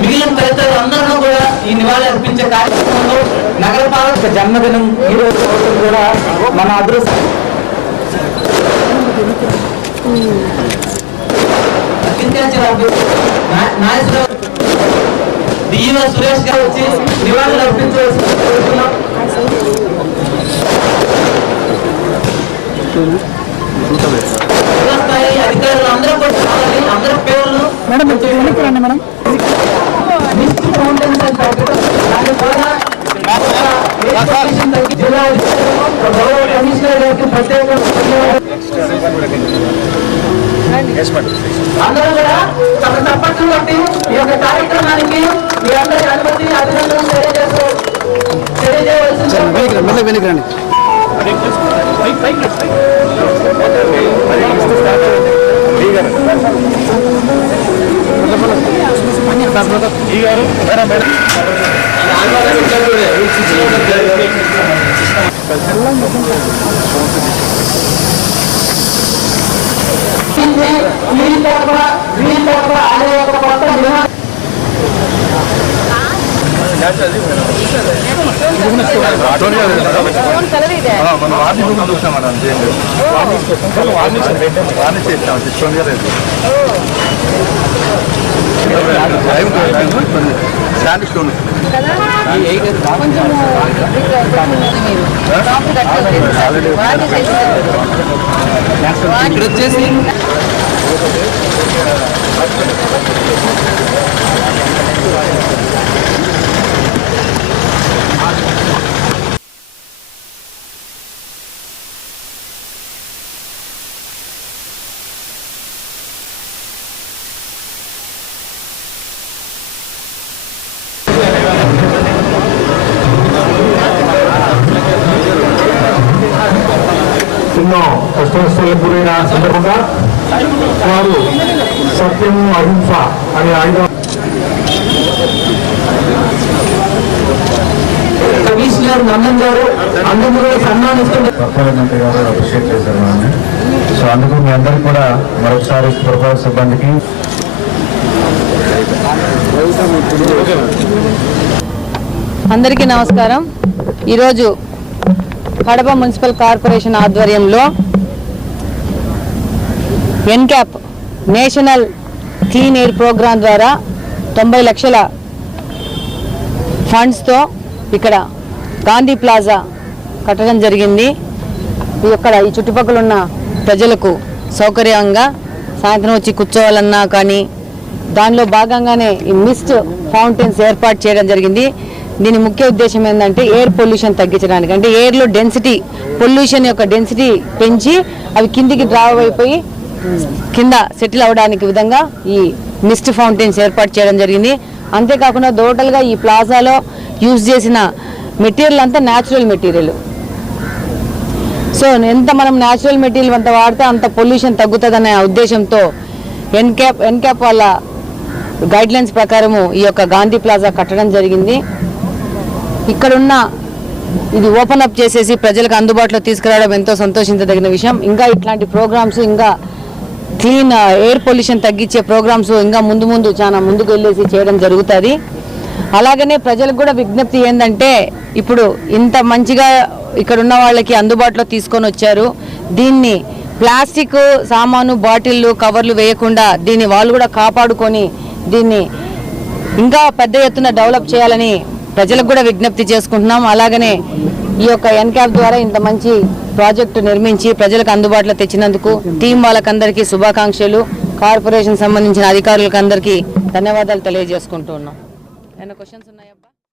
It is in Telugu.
మిగిలిన తదితరులు అందరూ కూడా ఈ నివాళి అర్పించే కార్యక్రమంలో నగరపాలక జన్మదినం ఈ రోజు కూడా మన అదృష్టం డిఈఓ సురేష్ గారు వచ్చి నివాళులు అర్పించవలసి కోరుతున్నాం. మేడం వెనక్కి రండి మేడం. అందరూ కూడా తమ తప్పట్లు బట్టి ఈ యొక్క కార్యక్రమానికి మీ అందరి అనుమతి అభినందనలు తెలియజేస్తూ తెలియజేయవలసింది వెనక్కి వెనక్కి రండి వీరి తరఫున వీరి తరఫున అనే ఒక కొత్త విధానం మనం వార్నింగ్ కూడా చూసాం మేడం అంతే ఏం లేదు. వార్నింగ్ చేస్తాం సిస్టమ్గా శాండ్ స్టోన్ ఇక్కడ వచ్చేసి కష్టనష్టాలకు గురైన సందర్భంగా వారు సత్యము అహింస అనే ఆయుధం కమిషనర్ నందన్ గారు కూడా సన్మానిస్తున్నారు. గారు అప్రిషియేట్ చేశారు మనల్ని. సో అందుకు మీ అందరికీ కూడా మరొకసారి పురపాలక సిబ్బందికి అందరికీ నమస్కారం. ఈరోజు కడప మున్సిపల్ కార్పొరేషన్ ఆధ్వర్యంలో NCAP national clean air programme ద్వారా తొంభై లక్షల ఫండ్స్తో ఇక్కడ గాంధీ ప్లాజా కట్టడం జరిగింది. ఇక్కడ ఈ చుట్టుపక్కల ఉన్న ప్రజలకు సౌకర్యంగా సాయంత్రం వచ్చి కూర్చోవాలన్నా కానీ దానిలో భాగంగానే ఈ మిస్ట్ ఫౌంటైన్స్ ఏర్పాటు చేయడం జరిగింది. దీని ముఖ్య ఉద్దేశం ఏంటంటే ఎయిర్ పొల్యూషన్ తగ్గించడానికి. అంటే ఎయిర్లో డెన్సిటీ పొల్యూషన్ యొక్క డెన్సిటీ పెంచి అవి కిందికి డ్రావ్ అయిపోయి కింద సెటిల్ అవడానికి విధంగా ఈ మిస్ట్ ఫౌంటైన్స్ ఏర్పాటు చేయడం జరిగింది. అంతేకాకుండా టోటల్గా ఈ ప్లాజాలో యూజ్ చేసిన మెటీరియల్ అంతా న్యాచురల్ మెటీరియల్. సో ఎంత మనం న్యాచురల్ మెటీరియల్ అంత వాడితే అంత పొల్యూషన్ తగ్గుతుందనే ఉద్దేశంతో ఎన్క్యాప్ ఎన్క్యాప్ వాళ్ళ గైడ్ లైన్స్ ప్రకారము ఈ యొక్క గాంధీ ప్లాజా కట్టడం జరిగింది. ఇక్కడున్న ఇది ఓపెన్ అప్ చేసేసి ప్రజలకు అందుబాటులో తీసుకురావడం ఎంతో సంతోషించదగిన విషయం. ఇంకా ఇట్లాంటి ప్రోగ్రామ్స్ ఇంకా క్లీన్ ఎయిర్ పొల్యూషన్ తగ్గించే ప్రోగ్రామ్స్ ఇంకా ముందు ముందు చాలా ముందుకు వెళ్ళేసి చేయడం జరుగుతుంది. అలాగనే ప్రజలకు కూడా విజ్ఞప్తి ఏంటంటే ఇప్పుడు ఇంత మంచిగా ఇక్కడ ఉన్న వాళ్ళకి అందుబాటులో తీసుకొని వచ్చారు. దీన్ని ప్లాస్టిక్ సామాను బాటిళ్ళు కవర్లు వేయకుండా దీన్ని వాళ్ళు కూడా కాపాడుకొని దీన్ని ఇంకా పెద్ద ఎత్తున డెవలప్ చేయాలని ప్రజలకు కూడా విజ్ఞప్తి చేసుకుంటున్నాం. అలాగనే ఈ యొక్క ఎన్క్యాప్ ద్వారా ఇంత మంచి ప్రాజెక్టు నిర్మించి ప్రజలకు అందుబాటులో తెచ్చినందుకు టీం వాళ్ళకందరికీ శుభాకాంక్షలు. కార్పొరేషన్ సంబంధించిన అధికారులకు అందరికీ ధన్యవాదాలు తెలియజేసుకుంటూ ఉన్నాం. ఏమైనా క్వశ్చన్స్ ఉన్నాయా